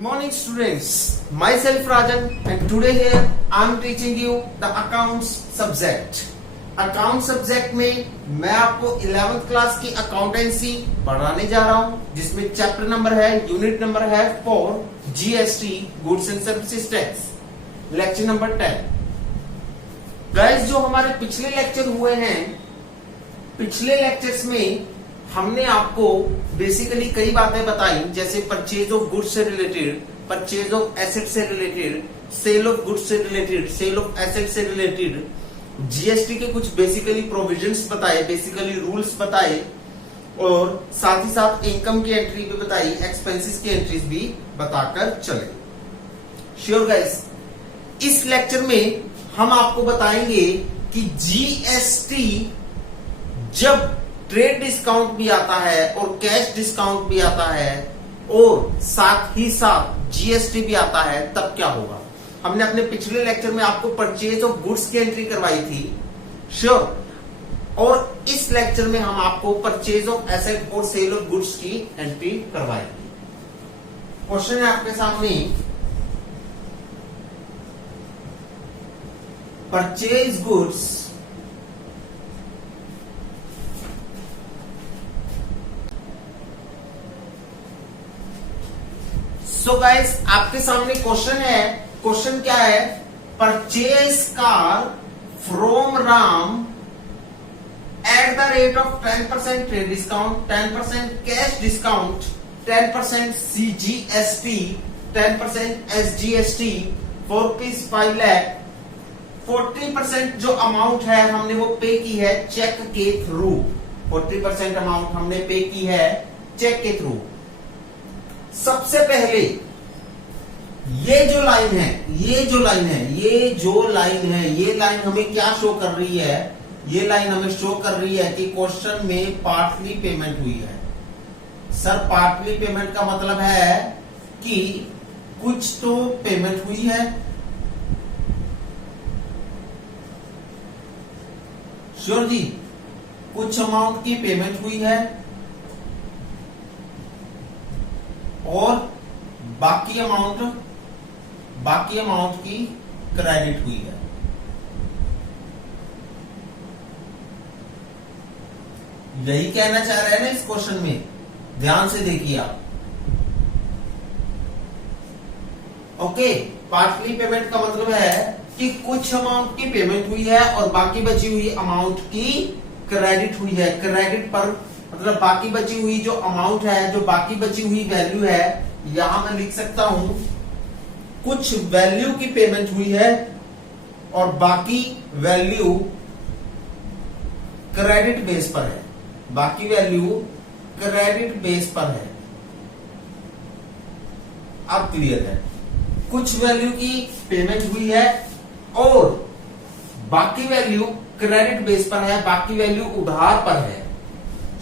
Good morning students, myself Rajan and today here I am teaching you the accounts subject. Account subject में मैं आपको 11th class की accountancy पढ़ाने जा रहा हूं जिसमें चैप्टर नंबर है, यूनिट नंबर है 4 GST goods and services tax, lecture number 10। Guys जो हमारे पिछले लेक्चर हुए हैं, पिछले लेक्चर्स में हमने आपको बेसिकली कई बातें बताई, जैसे परचेज ऑफ गुड्स से रिलेटेड, परचेज ऑफ एसेट से रिलेटेड, सेल ऑफ गुड्स से रिलेटेड, सेल ऑफ एसेट से रिलेटेड, जीएसटी के कुछ बेसिकली प्रोविजंस बताए, बेसिकली रूल्स बताए और साथ ही साथ इनकम की एंट्री भी बताई, एक्सपेंसेस की एंट्रीज भी बताकर चले। श्योर गाइस, इस लेक्चर में हम आपको बताएंगे कि जीएसटी जब ट्रेड डिस्काउंट भी आता है और कैश डिस्काउंट भी आता है और साथ ही साथ जीएसटी भी आता है, तब क्या होगा। हमने अपने पिछले लेक्चर में आपको परचेज ऑफ गुड्स की एंट्री करवाई थी, श्योर, और इस लेक्चर में हम आपको परचेज ऑफ एसेट और सेल ऑफ गुड्स की एंट्री करवाएंगे। क्वेश्चन है आपके सामने, परचेज गुड्स सो गाइस आपके सामने क्वेश्चन है। क्वेश्चन क्या है? Purchase car from Ram eight the rate of 10% trade discount, 10% cash discount, 10% CGST, 10% SGST for rupees 5 lakh. 40% जो अमाउंट है हमने वो पे की है चेक के थ्रू। 40% अमाउंट हमने पे की है चेक के थ्रू। सबसे पहले ये जो लाइन है, ये लाइन हमें क्या शो कर रही है? ये लाइन हमें शो कर रही है कि क्वेश्चन में पार्टली पेमेंट हुई है। सर पार्टली पेमेंट का मतलब है कि कुछ तो पेमेंट हुई है। श्योर जी, कुछ अमाउंट की पेमेंट हुई है और बाकी अमाउंट की क्रेडिट हुई है। यही कहना चाह रहे हैं ना इस क्वेश्चन में, ध्यान से देखिए आप। ओके, पार्टली पेमेंट का मतलब है कि कुछ अमाउंट की पेमेंट हुई है और बाकी बची हुई अमाउंट की क्रेडिट हुई है। क्रेडिट पर मतलब बाकी बची हुई जो अमाउंट है, जो बाकी बची हुई वैल्यू है, यहां मैं लिख सकता हूं कुछ वैल्यू की पेमेंट हुई है और बाकी वैल्यू क्रेडिट बेस पर है। बाकी वैल्यू क्रेडिट बेस पर है। अब क्लियर है, कुछ वैल्यू की पेमेंट हुई है और बाकी वैल्यू क्रेडिट बेस पर है, बाकी वैल्यू उधार पर है।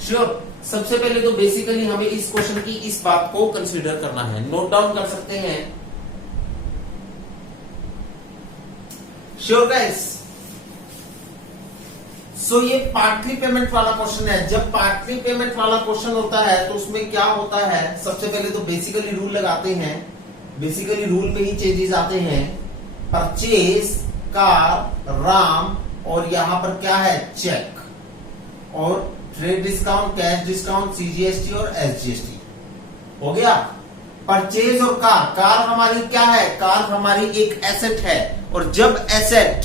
श्योर, सबसे पहले तो बेसिकली हमें इस क्वेश्चन की इस बात को कंसीडर करना है, नोट डाउन कर सकते हैं। श्योर गाइस, सो ये पार्टली पेमेंट वाला क्वेश्चन है। जब पार्टली पेमेंट वाला क्वेश्चन होता है तो उसमें क्या होता है? सबसे पहले तो बेसिकली रूल लगाते हैं, बेसिकली रूल में ही चेंजेस आते हैं। परचेज कार राम और यहां पर क्या है? चेक, और trade discount, cash discount, CGST और एसजीएसटी हो गया। परचेज और कार हमारी क्या है? कार हमारी एक एसेट है और जब एसेट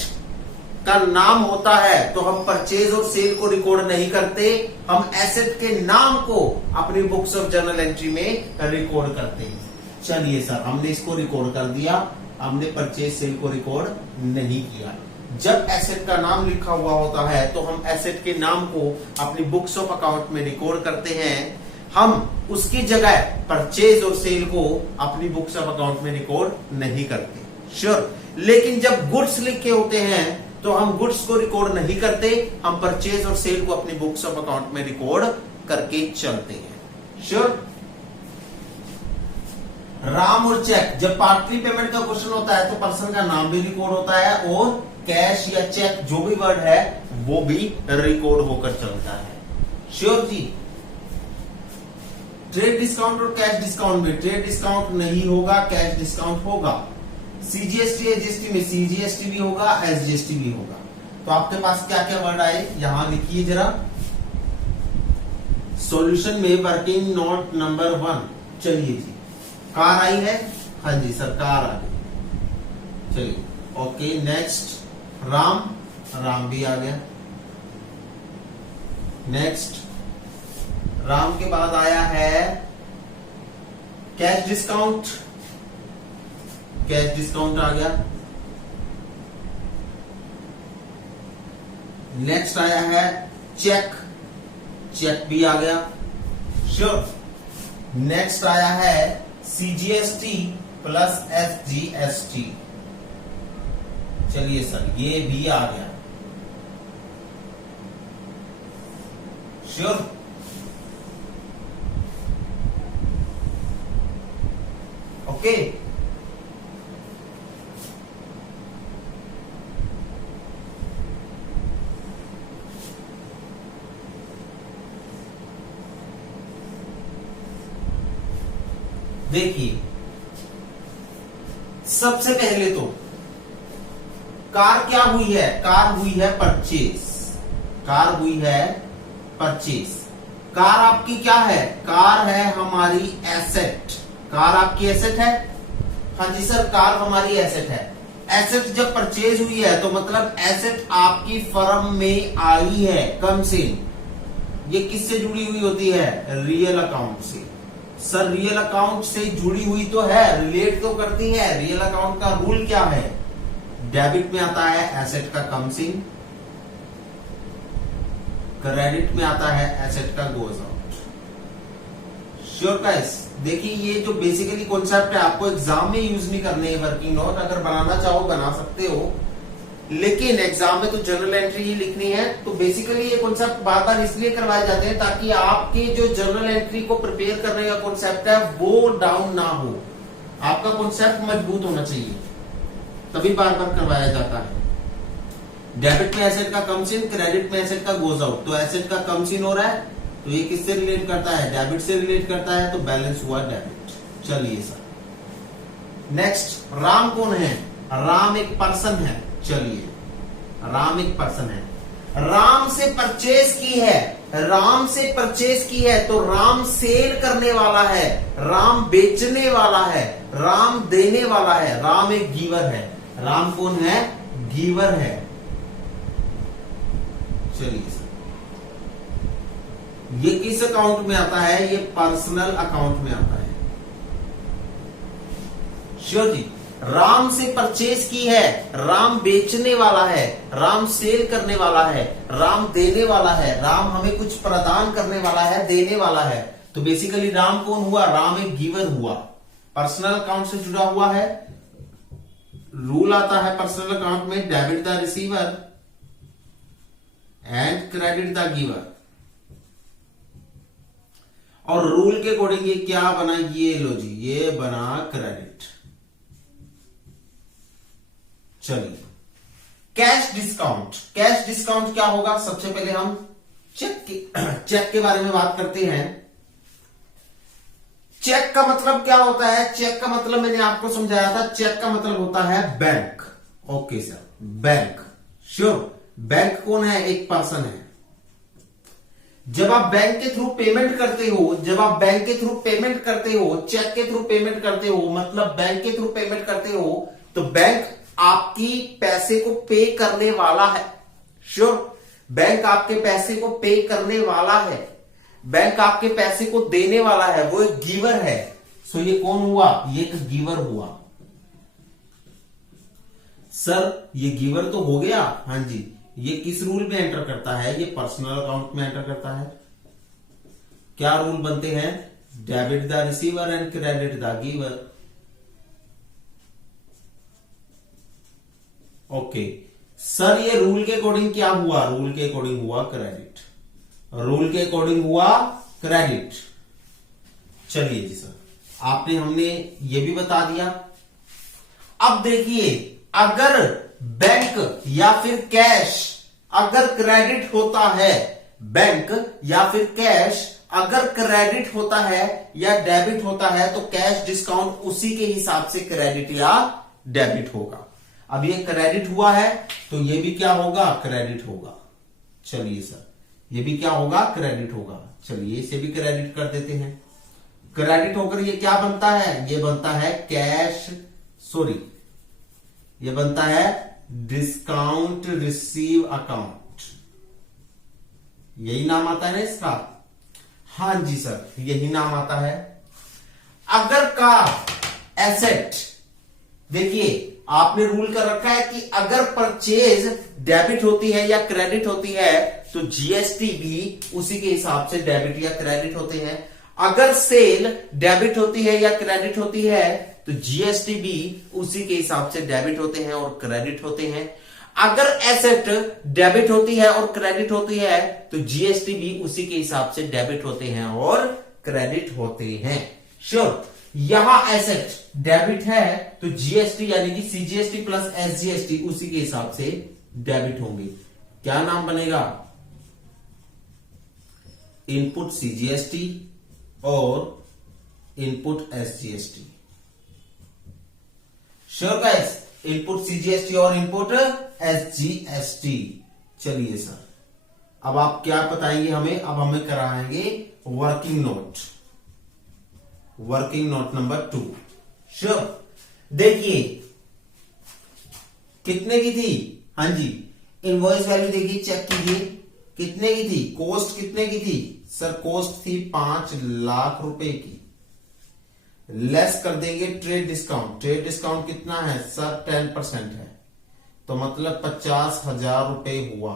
का नाम होता है तो हम परचेज और सेल को रिकॉर्ड नहीं करते, हम एसेट के नाम को अपनी बुक्स ऑफ जर्नल एंट्री में रिकॉर्ड करते हैं। चलिए सर, हमने इसको रिकॉर्ड कर दिया, हमने परचेज सेल को रिकॉर्ड नहीं किया। जब एसेट का नाम लिखा हुआ होता है तो हम एसेट के नाम को अपनी बुक्स ऑफ अकाउंट में रिकॉर्ड करते हैं, हम उसकी जगह परचेज और सेल को अपनी बुक्स ऑफ अकाउंट में रिकॉर्ड नहीं करते। श्योर, लेकिन जब गुड्स लिखे होते हैं तो हम गुड्स को रिकॉर्ड नहीं करते, हम परचेज और सेल को अपनी बुक्स ऑफ अकाउंट में रिकॉर्ड करके चलते हैं। श्योर, राम और चेक, जब पार्टली पेमेंट का क्वेश्चन होता है तो पर्सन का नाम भी रिकॉर्ड होता है और कैश या चेक जो भी वर्ड है वो भी रिकॉर्ड होकर चलता है। श्योर जी, ट्रेड डिस्काउंट और कैश डिस्काउंट में ट्रेड डिस्काउंट नहीं होगा, कैश डिस्काउंट होगा। सीजीएसटी एसजीएसटी में सीजीएसटी भी होगा, एसजीएसटी भी होगा। तो आपके पास क्या क्या वर्ड आए यहां लिखिए जरा। सॉल्यूशन में वर्किंग नोट नंबर 1, चलिए जी, कार आई है, हाँ जी सर कार आ गई, चलिए ओके। नेक्स्ट राम, राम भी आ गया। नेक्स्ट राम के बाद आया है कैश डिस्काउंट, कैश डिस्काउंट आ गया। नेक्स्ट आया है चेक, चेक भी आ गया, श्योर। नेक्स्ट आया है सीजीएसटी प्लस एसजीएसटी, चलिए सर ये भी आ गया, श्योर। ओके, देखिए सबसे पहले तो कार क्या हुई है, कार हुई है परचेज, कार हुई है परचेज। कार आपकी क्या है, कार है हमारी एसेट, कार आपकी एसेट है, हाँ जी सर कार हमारी एसेट है। एसेट जब परचेज हुई है तो मतलब एसेट आपकी फर्म में आई है, कम से ये किससे जुड़ी हुई होती है, रियल अकाउंट से। सर रियल अकाउंट से जुड़ी हुई तो है, रिलेट तो करती है। रियल अकाउंट का रूल क्या है, डेबिट में आता है एसेट का कमसिंग, क्रेडिट में आता है एसेट का गोज आउट। श्योर गाइस, देखिए ये जो बेसिकली कॉन्सेप्ट है आपको एग्जाम में यूज नहीं करने हैं वर्किंग नोट, अगर बनाना चाहो बना सकते हो, लेकिन एग्जाम में तो जनरल एंट्री ही लिखनी है। तो बेसिकली ये कॉन्सेप्ट बार बार इसलिए करवाए जाते हैं ताकि आपके जो जनरल एंट्री को प्रिपेयर करने का कॉन्सेप्ट है वो डाउन ना हो, आपका कॉन्सेप्ट मजबूत होना चाहिए, तभी बार बार करवाया जाता है। डेबिट में एसेट का कम्स इन, क्रेडिट में एसेट का गोज आउट। तो एसेट का कम्स इन हो रहा है तो ये किससे रिलेट करता है, डेबिट से रिलेट करता है, तो बैलेंस हुआ डेबिट। चलिए सर नेक्स्ट, राम कौन है, राम एक पर्सन है, चलिए राम एक पर्सन है। राम से परचेज की है, राम से परचेज की है तो राम सेल करने वाला है, राम बेचने वाला है, राम देने वाला है, राम एक गिवर है। राम कौन है, गिवर है। चलिए सर ये किस अकाउंट में आता है, ये पर्सनल अकाउंट में आता है। श्योर जी, राम से परचेज की है, राम बेचने वाला है, राम सेल करने वाला है, राम देने वाला है, राम हमें कुछ प्रदान करने वाला है, देने वाला है। तो बेसिकली राम कौन हुआ, राम एक गिवर हुआ, पर्सनल अकाउंट से जुड़ा हुआ है। रूल आता है पर्सनल अकाउंट में, debit the receiver and credit the giver. और रूल के अकॉर्डिंग ये क्या बना, ये लो जी, ये बना क्रेडिट। चलिए कैश डिस्काउंट, कैश डिस्काउंट क्या होगा, सबसे पहले हम चेक के बारे में बात करते हैं। चेक का मतलब क्या होता है, चेक का मतलब मैंने आपको समझाया था, चेक का मतलब होता है bank. Okay sir, bank, sure. Bank कौन है, एक पर्सन है। जब आप बैंक के थ्रू पेमेंट करते हो, जब आप बैंक के थ्रू पेमेंट करते हो, चेक के थ्रू पेमेंट करते हो, मतलब बैंक के थ्रू पेमेंट करते हो, तो बैंक आपकी पैसे को पे करने वाला है। श्योर, बैंक आपके पैसे को पे करने वाला है, बैंक आपके पैसे को देने वाला है, वो एक गिवर है। सो ये कौन हुआ, ये एक गिवर हुआ। सर ये गिवर तो हो गया, हाँ जी। ये किस रूल में एंटर करता है, ये पर्सनल अकाउंट में एंटर करता है। क्या रूल बनते हैं, debit the receiver and credit the giver. Okay sir, ये रूल के अकॉर्डिंग क्या हुआ, रूल के अकॉर्डिंग हुआ क्रेडिट, रूल के अकॉर्डिंग हुआ क्रेडिट। चलिए जी सर, आपने हमने ये भी बता दिया। अब देखिए, अगर बैंक या फिर कैश, अगर क्रेडिट होता है, बैंक या फिर कैश अगर क्रेडिट होता है या डेबिट होता है तो कैश डिस्काउंट उसी के हिसाब से क्रेडिट या डेबिट होगा। अब ये क्रेडिट हुआ है तो ये भी क्या होगा, क्रेडिट होगा। चलिए सर, ये भी क्या होगा, क्रेडिट होगा। चलिए इसे भी क्रेडिट कर देते हैं। क्रेडिट होकर ये क्या बनता है, ये बनता है कैश, सॉरी, ये बनता है डिस्काउंट रिसीव अकाउंट। यही नाम आता है ना इसका? हाँ जी सर, यही नाम आता है। अगर का एसेट, देखिए आपने रूल कर रखा है कि अगर परचेज डेबिट होती है या क्रेडिट होती है तो जीएसटी भी उसी के हिसाब से डेबिट या क्रेडिट होते हैं। अगर सेल डेबिट होती है या क्रेडिट होती है तो जीएसटी भी उसी के हिसाब से डेबिट होते हैं और क्रेडिट होते हैं। अगर एसेट डेबिट होती है और क्रेडिट होती है तो जीएसटी भी उसी के हिसाब से डेबिट होते हैं और क्रेडिट होते हैं। श्योर, यहां एसेट डेबिट है तो जीएसटी यानी कि सीजीएसटी प्लस एसजीएसटी उसी के हिसाब से डेबिट होंगे। क्या नाम बनेगा, इनपुट सीजीएसटी और input SGST. Sure guys, input CGST और इनपुट एसजीएसटी। चलिए सर, अब आप क्या बताएंगे हमें, अब हमें कराएंगे working note, working note number 2। Sure, देखिए कितने की थी, हाँ जी, इनवॉइस वैल्यू देखिए, चेक कीजिए कितने की थी, कॉस्ट कितने की थी सर, कॉस्ट थी 5 लाख रुपए की। लेस कर देंगे ट्रेड डिस्काउंट, ट्रेड डिस्काउंट कितना है सर, 10% है, तो मतलब 50,000 रुपए हुआ।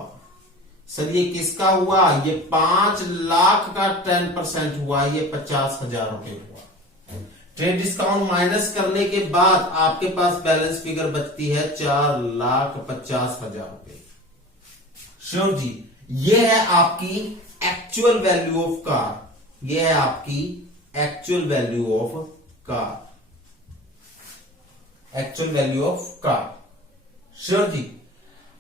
सर ये किसका हुआ, ये 5 लाख का 10% हुआ, ये 50,000 रुपए हुआ। ट्रेड डिस्काउंट माइनस करने के बाद आपके पास बैलेंस फिगर बचती है 4,50,000 रुपए। श्योर जी, ये है आपकी एक्चुअल वैल्यू ऑफ कार, ये है आपकी actual value of car, actual value of car. Sure जी,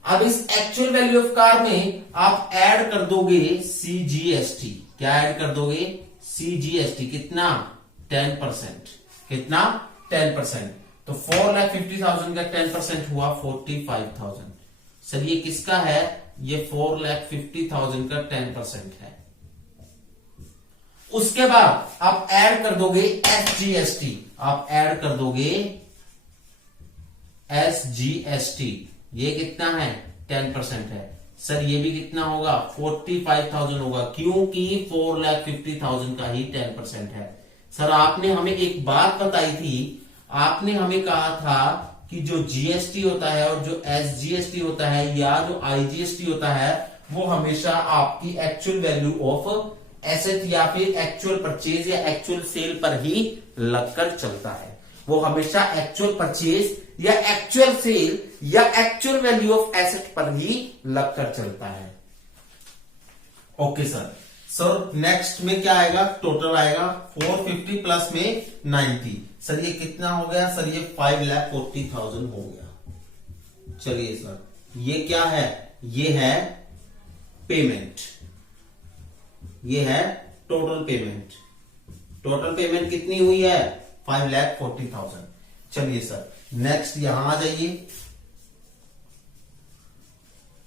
अब इस एक्चुअल वैल्यू ऑफ कार में आप ऐड कर दोगे सीजीएसटी। क्या ऐड कर दोगे, सीजीएसटी, कितना, 10%, कितना, 10%। तो 4,50,000 का 10% हुआ 45,000। सर ये किसका है, ये 4,50,000 का 10% है। उसके बाद आप ऐड कर दोगे एसजीएसटी, आप ऐड कर दोगे एसजीएसटी, ये कितना है, 10% है। सर ये भी कितना होगा, 45,000 होगा, क्योंकि 4,50,000 का ही 10% है। सर आपने हमें एक बात बताई थी, आपने हमें कहा था कि जो जीएसटी होता है और जो एसजीएसटी होता है या जो आईजीएसटी होता है वो हमेशा आपकी एक्चुअल वैल्यू ऑफ एसेट या फिर एक्चुअल परचेज या एक्चुअल सेल पर ही लगकर चलता है। वो हमेशा एक्चुअल परचेज या एक्चुअल सेल या एक्चुअल वैल्यू ऑफ एसेट पर ही लगकर चलता है। Okay sir. सर नेक्स्ट में क्या आएगा, टोटल आएगा 450 प्लस में 90। सर ये कितना हो गया, सर ये 5,40,000 हो गया। चलिए सर, ये क्या है, ये है पेमेंट, ये है टोटल पेमेंट। टोटल पेमेंट कितनी हुई है, 5,40,000। चलिए सर नेक्स्ट यहां आ जाइए,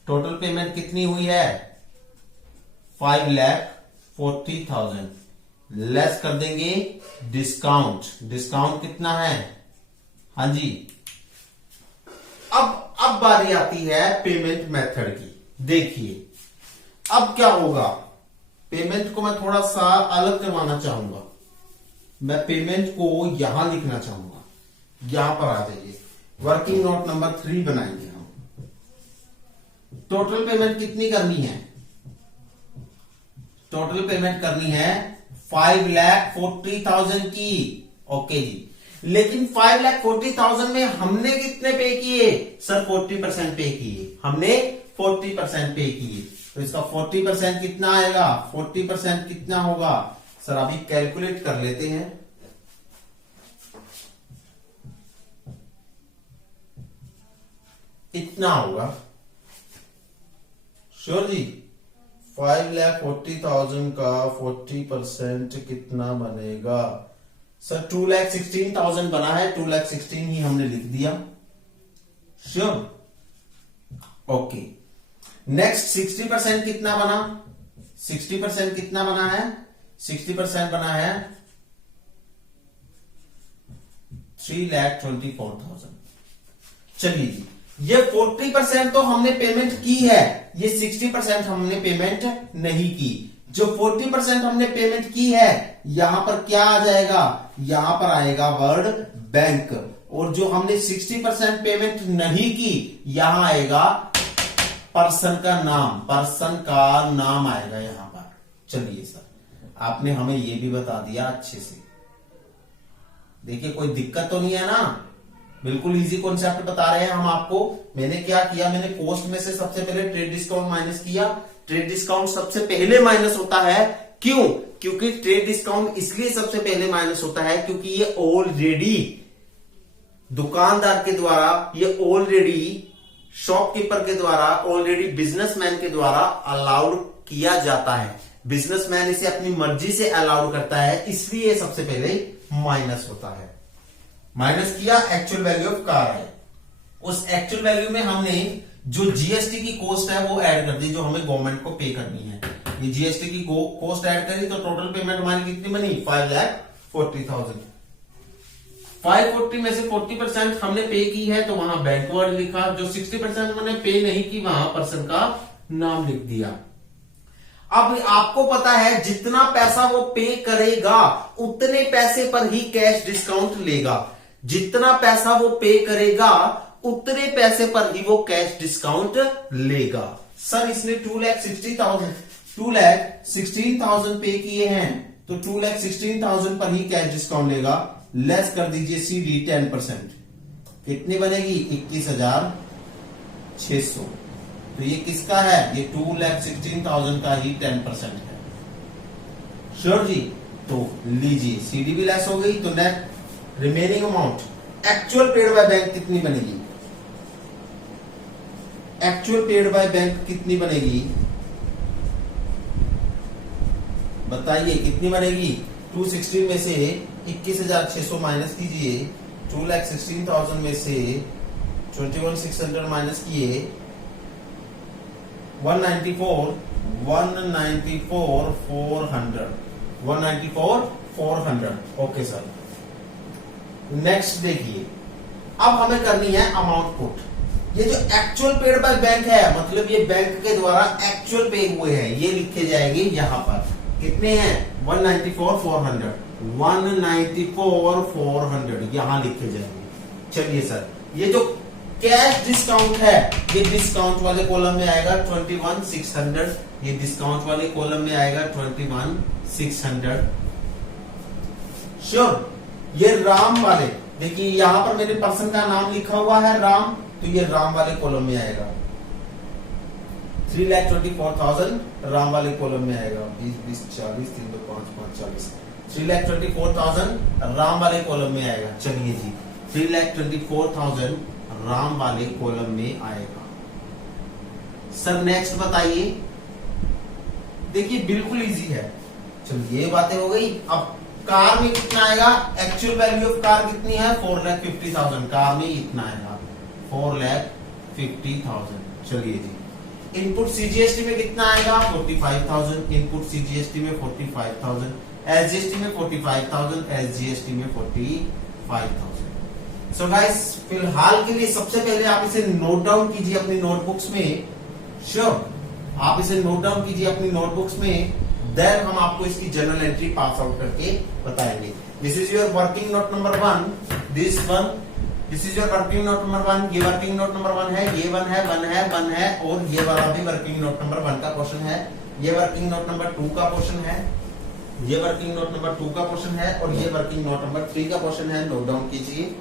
टोटल पेमेंट कितनी हुई है, 5,40,000। लेस कर देंगे डिस्काउंट, डिस्काउंट कितना है, हाँ जी। अब बारी आती है पेमेंट मेथड की। देखिए अब क्या होगा, पेमेंट को मैं थोड़ा सा अलग करवाना चाहूंगा। मैं पेमेंट को यहां लिखना चाहूंगा, यहां पर आ जाइए, वर्किंग नोट नंबर 3 बनाएंगे हम। टोटल पेमेंट कितनी करनी है, टोटल पेमेंट करनी है 5,40,000 की। ओके जी, लेकिन 5,40,000 में हमने कितने पे किए, सर 40% पे किए, हमने 40% पे किए। तो इसका 40% कितना आएगा, 40% कितना होगा, सर अभी कैलकुलेट कर लेते हैं। इतना होगा, श्योर जी, 5,40,000 का 40% कितना बनेगा? सर 2,16,000 बना है, 2,16,000 ही हमने लिख दिया। Sure, okay. नेक्स्ट 60% कितना बना? 60% कितना बना है? 60% बना है 3,24,000। चलिए जी, ये 40% तो हमने पेमेंट की है, ये 60% हमने पेमेंट नहीं की। जो 40% हमने पेमेंट की है, यहां पर क्या आ जाएगा? यहां पर आएगा वर्ड बैंक। और जो हमने 60% पेमेंट नहीं की, यहां आएगा पर्सन का नाम, पर्सन का नाम आएगा यहां पर। चलिए सर, आपने हमें ये भी बता दिया अच्छे से। देखिए कोई दिक्कत तो नहीं है ना? बिल्कुल इजी कॉन्सेप्ट बता रहे हैं हम आपको। मैंने क्या किया, मैंने कॉस्ट में से सबसे पहले ट्रेड डिस्काउंट माइनस किया। ट्रेड डिस्काउंट सबसे पहले माइनस होता है, क्यों? क्योंकि ट्रेड डिस्काउंट इसलिए सबसे पहले माइनस होता है क्योंकि ये ऑलरेडी दुकानदार के द्वारा, ये ऑलरेडी शॉपकीपर के द्वारा, ऑलरेडी बिजनेसमैन के द्वारा अलाउड किया जाता है। बिजनेसमैन इसे अपनी मर्जी से अलाउड करता है, इसलिए सबसे पहले माइनस होता है। माइनस किया, एक्चुअल वैल्यू ऑफ कार है। उस एक्चुअल वैल्यू में हमने जो जीएसटी की कॉस्ट है वो ऐड कर दी, जो हमें गवर्नमेंट को पे करनी है। ये जीएसटी की कॉस्ट ऐड करी तो टोटल पेमेंट हमारी कितनी बनी? 5,40,000। 540 में से 40% हमने पे की है तो वहां बैंक वर्ड लिखा। जो 60% हमने पे नहीं की, वहां पर्सन का नाम लिख दिया। अब आपको पता है जितना पैसा वो पे करेगा उतने पैसे पर ही कैश डिस्काउंट लेगा। जितना पैसा वो पे करेगा उतने पैसे पर ही वो कैश डिस्काउंट लेगा। सर इसने 2,16,000 पे किए हैं तो 2,16,000 पर ही कैश डिस्काउंट लेगा। लेस कर दीजिए CD 10%, कितनी बनेगी? 21,600। तो ये किसका है? ये 2,16,000 का ही 10% है। श्योर जी? तो लीजिए CD भी लेस हो गई, तो net remaining amount actual paid by bank कितनी बनेगी? एक्चुअल पेड बाय बैंक कितनी बनेगी? बताइए कितनी बनेगी? 216 में से 21,600 माइनस कीजिए, 2,16,000 में से 21,600 माइनस किए, 194,400। ओके सर, नेक्स्ट देखिए, अब हमें करनी है अमाउंट पुट। ये जो एक्चुअल पेड बाय बैंक है, मतलब ये बैंक के द्वारा एक्चुअल पे हुए हैं, ये लिखे जाएंगे यहां पर। कितने हैं? 194,400। 194,400 यहां लिखे जाएंगे। चलिए सर, ये जो कैश डिस्काउंट है, ये डिस्काउंट वाले कॉलम में आएगा 21,600। ये डिस्काउंट वाले कॉलम में आएगा 21,600। श्योर? ये राम वाले, देखिए यहां पर मेरे पर्सन का नाम लिखा हुआ है राम, तो ये राम वाले कॉलम में आएगा। 3,24,000 राम वाले कॉलम में आएगा। 20, 20, 40, 3, 2, 5, 5, 40। 3,24,000 राम वाले कॉलम में आएगा। चलिए जी, 3,24,000 राम वाले कॉलम में आएगा। सर नेक्स्ट बताइए। देखिए बिल्कुल इजी है। चलिए ये बातें हो गई। अब कार में कितना आएगा? एक्चुअल वैल्यू ऑफ कार कितनी है? 4,50,000। कार में इतना आएगा 4,50,000। चलिए जी, इनपुट सीजीएसटी में कितना आएगा? 45,000। इनपुट सीजीएसटी में 45,000, एसजीएसटी में 45,000, एसजीएसटी में 45,000। सो गाइस, फिलहाल के लिए सबसे पहले आप इसे नोट डाउन कीजिए अपनी नोटबुक्स में। श्योर, आप इसे नोट डाउन कीजिए अपनी नोटबुक्स में। देन हम आपको इसकी जर्नल एंट्री पास आउट करके बताएंगे। This is your working note number 1। This is your working note number 1। ये वर्किंग नोट नंबर 1 है, ये 1 है, 1 है, 1 है, और ये वाला भी वर्किंग नोट नंबर 1 का क्वेश्चन है। ये वर्किंग नोट नंबर 2 का क्वेश्चन है, ये वर्किंग नोट नंबर 2 का क्वेश्चन है, और ये वर्किंग नोट नंबर 3 का क्वेश्चन है। नोट डाउन कीजिए।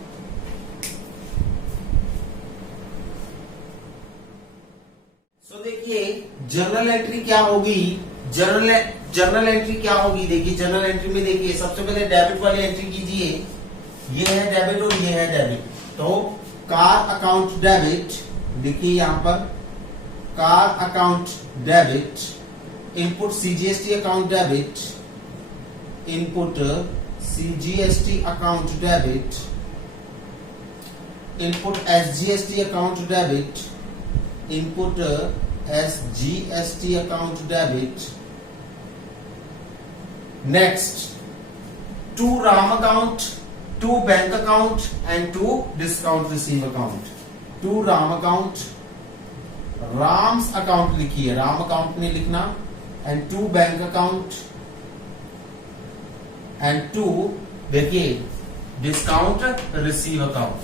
देखिए जर्नल एंट्री क्या होगी? जर्नल एंट्री क्या होगी? देखिए जर्नल एंट्री में देखिए सबसे पहले डेबिट वाली एंट्री कीजिए। ये है डेबिट और ये है डेबिट। तो कार अकाउंट डेबिट, देखिए यहां पर car account debit input CGST account debit, input CGST account debit, input SGST account debit, input SGST account debit. Next, 2 RAM account, 2 bank account and 2 discount receive account. 2 RAM account, Ram's account लिखिए, Ram account में लिखना, and 2 bank account and 2 देखिए discount receive account,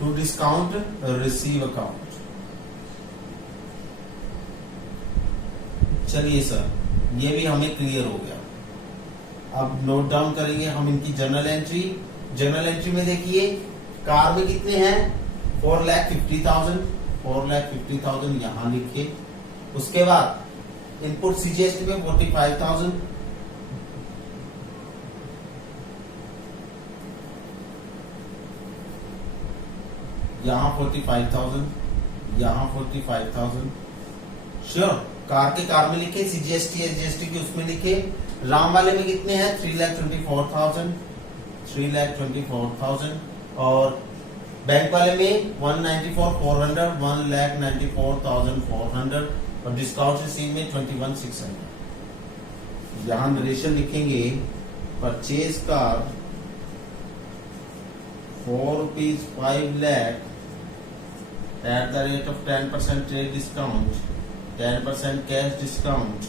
2 discount receive account. चलिए sir, ये भी हमें clear हो गया। अब नोट डाउन करेंगे हम इनकी जर्नल एंट्री। जर्नल एंट्री में देखिए कार में कितने हैं, 4,50,000, 4,50,000 यहां लिखे। उसके बाद इनपुट सीजीएसटी में 45,000, यहां 45,000, यहां 45,000। श्योर, कार के कार में लिखे, सीजीएसटी एसजीएसटी के उसमें लिखे। राम वाले में कितने हैं, 3,24,000, 3,24,000। और बैंक वाले में 194,400, 1,94,400। और डिस्काउंट रिसीव में 21,600। यहां नरेशन लिखेंगे, purchase car ₹4 lakh at the rate of 10% trade discount, 10% cash discount,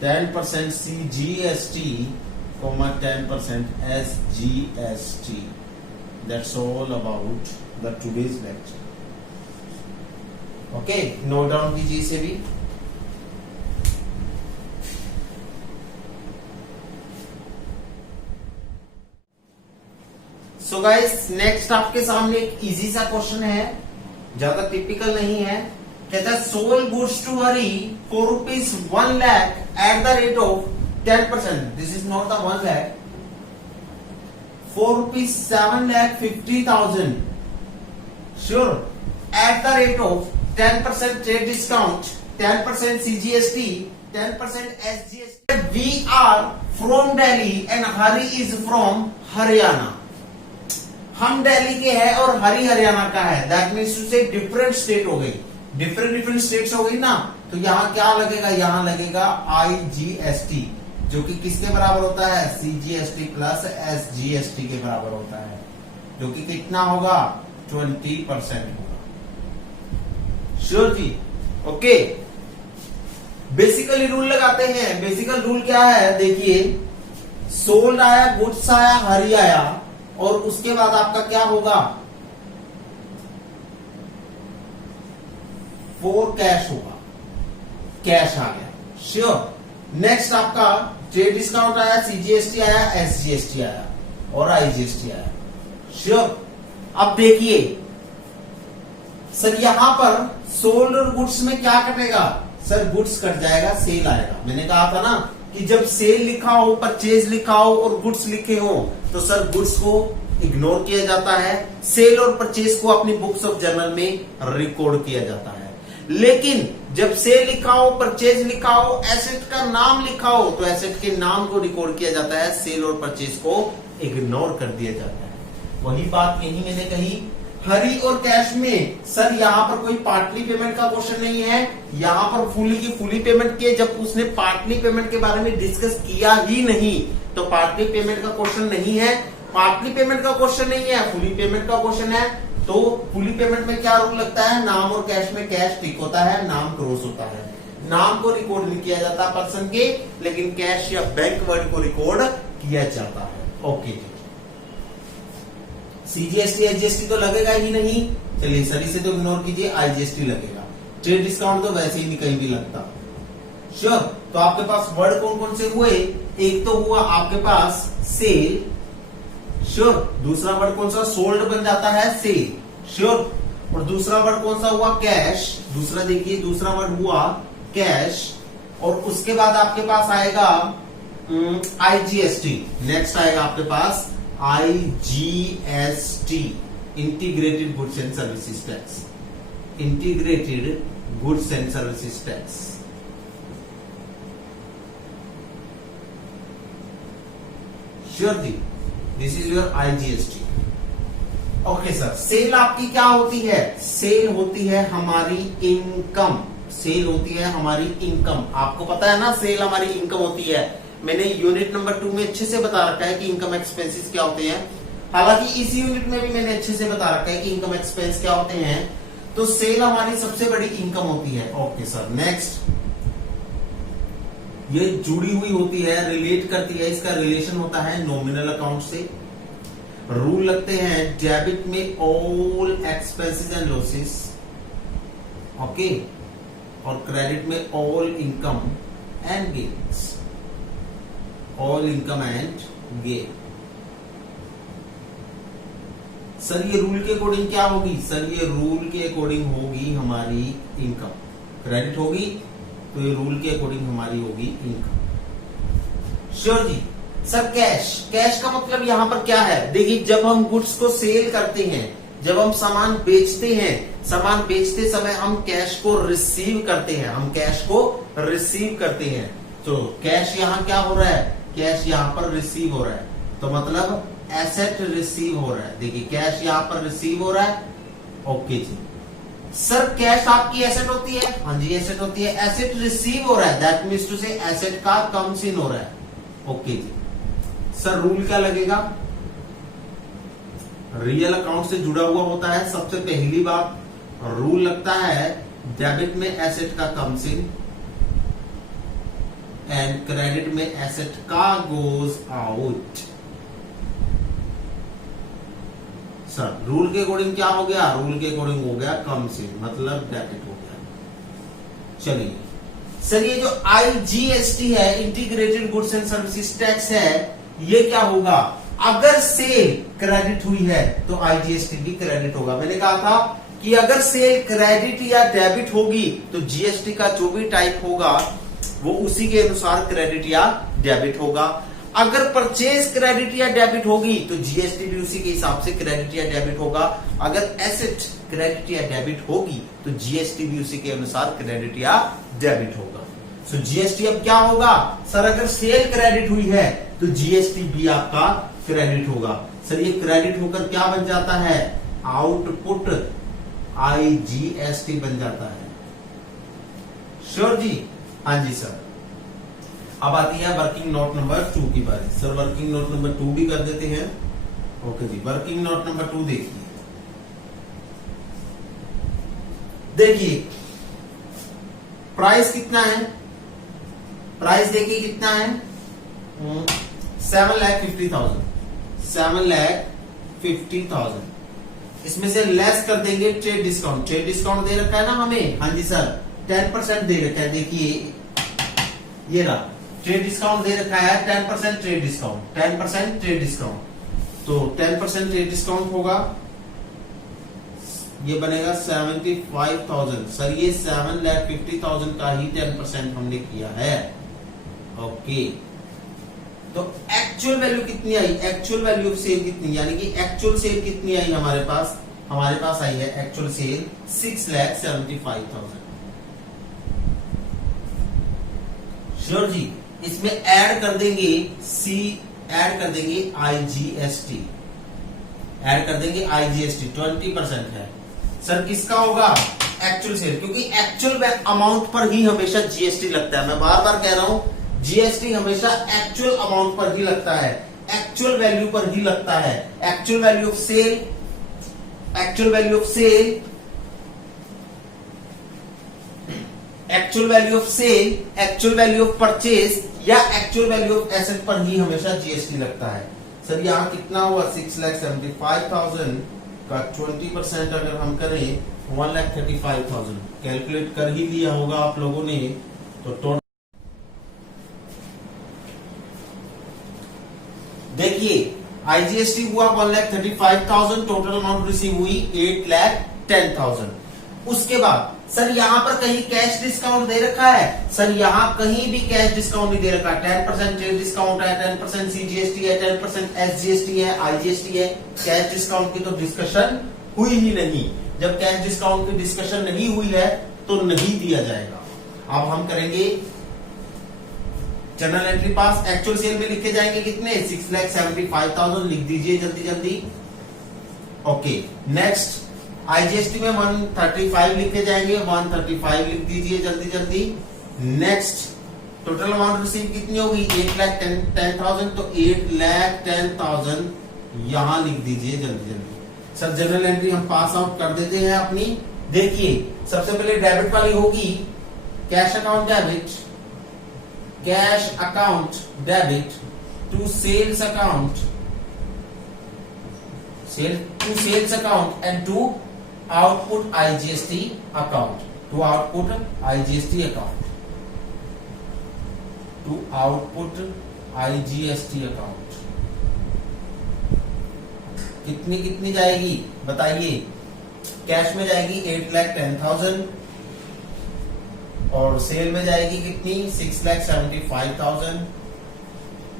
10% CGST, 10% SGST. That's all about the today's lecture. Okay, note down कीजिए इसे भी। So guys, next आपके सामने एक इजी सा क्वेश्चन है, ज्यादा टिपिकल नहीं है। कहता है sold goods to Hari for ₹1 lakh at the rate of 10%. This is not the 1 lakh. for ₹7,50,000. Sure. At the rate of 10% trade discount, 10% CGST, 10% SGST. We are from Delhi and Hari is from Haryana. हम दिल्ली के हैं और हरी हरियाणा का है। That means to से different state हो गई, different states हो गई ना। तो यहाँ क्या लगेगा, यहाँ लगेगा IGST, जो कि किसके बराबर होता है, CGST प्लस SGST के बराबर होता है, जो कि कितना होगा, 20% होगा। श्योर जी, ओके। बेसिकली रूल लगाते हैं। बेसिकल रूल क्या है, देखिए सोल्ड आया, गुड्स आया, हरी आया, और उसके बाद आपका क्या होगा, 4 कैश होगा, कैश आ गया। श्योर। नेक्स्ट आपका ट्रेड डिस्काउंट आया, CGST आया, SGST आया और IGST आया। श्योर। अब देखिए सर, यहां पर सोल्ड और गुड्स में क्या कटेगा, सर गुड्स कट जाएगा, सेल आएगा। मैंने कहा था ना कि जब सेल लिखा हो, परचेज लिखा हो और गुड्स लिखे हो तो सर गुड्स को इग्नोर किया जाता है, सेल और परचेज को अपनी बुक्स ऑफ जर्नल में रिकॉर्ड किया जाता है। लेकिन जब सेल लिखा हो, परचेज लिखा हो, एसेट का नाम लिखा हो तो एसेट के नाम को रिकॉर्ड किया जाता है, सेल और परचेज को इग्नोर कर दिया जाता है। वही बात यही मैंने कही। हरी और कैश में सर यहाँ पर कोई पार्टली पेमेंट का क्वेश्चन नहीं है, यहाँ पर फुली की फुली पेमेंट किए। जब उसने पार्टली पेमेंट के बारे में डिस्कस किया ही नहीं तो पार्टली पेमेंट का क्वेश्चन नहीं है। पार्टली पेमेंट का क्वेश्चन नहीं है, फुली पेमेंट का क्वेश्चन है। तो फुली पेमेंट में क्या रूल लगता है, नाम और कैश में कैश टिक होता है, नाम क्रॉस होता है। नाम को रिकॉर्ड नहीं किया जाता पर्सन के, लेकिन कैश या बैंक वर्ड को रिकॉर्ड किया जाता है। ओके जी। CGST SGST तो लगेगा ही नहीं, चलिए सर इसे तो इग्नोर कीजिए, IGST लगेगा। ट्रेड डिस्काउंट तो वैसे ही नहीं कहीं भी लगता। श्योर। तो आपके पास वर्ड कौन कौन से हुए, एक तो हुआ आपके पास सेल। श्योर। दूसरा वर्ड कौन सा, सोल्ड बन जाता है सेल। श्योर। और दूसरा वर्ड कौन सा हुआ, कैश। दूसरा देखिए, दूसरा वर्ड हुआ कैश। और उसके बाद आपके पास आएगा IGST। नेक्स्ट आएगा आपके पास IGST, integrated goods and services tax. Integrated goods and services tax. Sure जी, this is your IGST। Okay sir, sale आपकी क्या होती है? सेल होती है हमारी इनकम, सेल होती है हमारी इनकम। आपको पता है ना सेल हमारी इनकम होती है। मैंने यूनिट नंबर 2 में अच्छे से बता रखा है कि इनकम एक्सपेंसेस क्या होते हैं। हालांकि इस यूनिट में भी मैंने अच्छे से बता रखा है कि इनकम एक्सपेंस क्या होते हैं। तो सेल हमारी सबसे बड़ी इनकम होती है। ओके सर, नेक्स्ट, ये जुड़ी हुई होती है, रिलेट करती है, इसका रिलेशन होता है नॉमिनल अकाउंट से। रूल लगते हैं डेबिट में all expenses and losses, okay, और क्रेडिट में all income and gains, all income and gain. Sir ये रूल के अकॉर्डिंग क्या होगी? सर ये रूल के अकॉर्डिंग होगी हमारी इनकम, क्रेडिट होगी तो ये रूल के अकॉर्डिंग हमारी होगी इनकम। श्योर जी। सर कैश, कैश का मतलब यहां पर क्या है? देखिए जब हम गुड्स को सेल करते हैं, जब हम सामान बेचते हैं, सामान बेचते समय हम कैश को रिसीव करते हैं, हम कैश को रिसीव करते हैं। तो कैश यहां क्या हो रहा है? कैश यहां पर रिसीव हो रहा है, तो मतलब एसेट रिसीव हो रहा है। देखिए कैश यहां पर रिसीव हो रहा है। ओके जी। सर कैश आपकी एसेट होती है? हाँ जी एसेट होती है। एसेट रिसीव हो रहा है, दैट मीन्स टू से एसेट का कम्स इन हो रहा है। ओके जी। सर रूल क्या लगेगा? रियल अकाउंट से जुड़ा हुआ होता है। सबसे पहली बात रूल लगता है डेबिट में एसेट का कम्स इन एंड क्रेडिट में एसेट का गोज आउट। सर रूल के अकॉर्डिंग क्या हो गया? रूल के अकॉर्डिंग हो गया कम्स इन, मतलब डेबिट हो गया। चलिए सर ये जो IGST है, integrated goods and services tax है, ये क्या होगा? अगर सेल क्रेडिट हुई है तो IGST भी क्रेडिट होगा। मैंने कहा था कि अगर सेल क्रेडिट या डेबिट होगी तो GST का जो भी टाइप होगा वो उसी के अनुसार क्रेडिट या डेबिट होगा। अगर परचेज क्रेडिट या डेबिट होगी तो GST भी उसी के हिसाब से क्रेडिट या डेबिट होगा। अगर एसेट क्रेडिट या डेबिट होगी तो GST भी उसी के अनुसार क्रेडिट या डेबिट होगा। सो GST अब क्या होगा? सर अगर सेल क्रेडिट हुई है तो GST भी आपका क्रेडिट होगा। सर ये क्रेडिट होकर क्या बन जाता है? आउटपुट IGST बन जाता है। श्योर जी? हाँ जी सर। अब आती है वर्किंग नोट नंबर 2 की बारी। सर वर्किंग नोट नंबर 2 भी कर देते हैं। ओके जी, वर्किंग नोट नंबर 2 देखिए। देखिए प्राइस कितना है? प्राइस देखिए कितना है? 7,50,000। 7,50,000। इसमें से लेस कर देंगे ट्रेड डिस्काउंट। ट्रेड डिस्काउंट दे रखा है ना हमें? हाँ जी सर, 10% दे रखा है। देखिए ये रहा, ट्रेड डिस्काउंट दे रखा है 10% ट्रेड डिस्काउंट, 10% ट्रेड डिस्काउंट। तो 10% ट्रेड डिस्काउंट होगा, ये बनेगा 75,000। सर ये 7,50,000 का ही 10% हमने किया है। ओके, तो एक्चुअल वैल्यू कितनी आई? एक्चुअल वैल्यू ऑफ सेल कितनी, यानी कि एक्चुअल सेल कितनी आई हमारे पास? हमारे पास आई है एक्चुअल सेल 6,75,000। श्योर जी? इसमें ऐड कर देंगे ऐड कर देंगे IGST, ऐड कर देंगे IGST 20% है। सर किसका होगा? एक्चुअल सेल, क्योंकि एक्चुअल अमाउंट पर ही हमेशा GST लगता है। मैं बार बार कह रहा हूं GST हमेशा एक्चुअल अमाउंट पर ही लगता है, एक्चुअल वैल्यू पर ही लगता है। Actual value of sale, actual value of sale, actual value of sale, actual value of purchase या एक्चुअल वैल्यू ऑफ एसेट पर ही हमेशा GST लगता है। सर यहां कितना हुआ? 6,75,000 का 20% अगर हम करें 1,35,000। कैलकुलेट कर ही लिया होगा आप लोगों ने। तो देखिए IGST हुआ 1,35,000, टोटल अमाउंट रिसीव हुई 8,10,000। उसके बाद सर यहां पर कहीं कैश डिस्काउंट दे रखा है? सर यहां कहीं भी कैश डिस्काउंट नहीं दे रखा। 10% ट्रेड डिस्काउंट है, 10% CGST है, 10% SGST है, IGST है। कैश डिस्काउंट की तो डिस्कशन हुई ही नहीं। जब कैश डिस्काउंट की डिस्कशन नहीं हुई है तो नहीं दिया जाएगा। अब हम करेंगे general entry pass. Actual sale में लिखे जाएंगे कितने, 6,75,000 लिख दीजिए जल्दी जल्दी। ओके, नेक्स्ट आईजीएसटी में 135 लिखे जाएंगे, 135 लिख दीजिए जल्दी जल्दी। नेक्स्ट टोटल अमाउंट रिसीव कितनी होगी, 8,10,000, तो 8,10,000 यहां लिख दीजिए जल्दी जल्दी। सर जनरल एंट्री हम पास आउट कर देते हैं अपनी। देखिए सबसे पहले डेबिट वाली होगी, cash account debit, cash account debit to sales account, to sales account and to output IGST account, to output IGST account, to output IGST account. कितनी कितनी जाएगी बताइए। कैश में जाएगी 8,10,000 और सेल में जाएगी कितनी, 6,75,000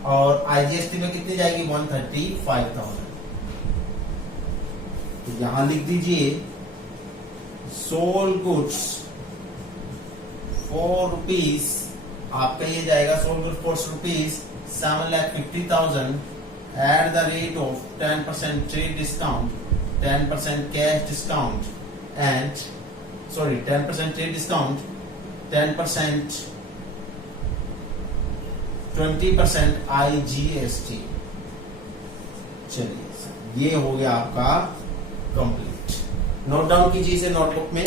और आईजीएसटी में कितनी जाएगी, 135,000। तो यहां लिख दीजिए सोल्ड गुड्स ₹4, आपका ये जाएगा sold goods ₹4, 7,50,000 at the rate of 10% trade discount, 10% cash discount and 10% trade discount, 10% 20% IGST। चलिए ये हो गया आपका कंप्लीट। नोट डाउन कीजिए इसे नोटबुक में।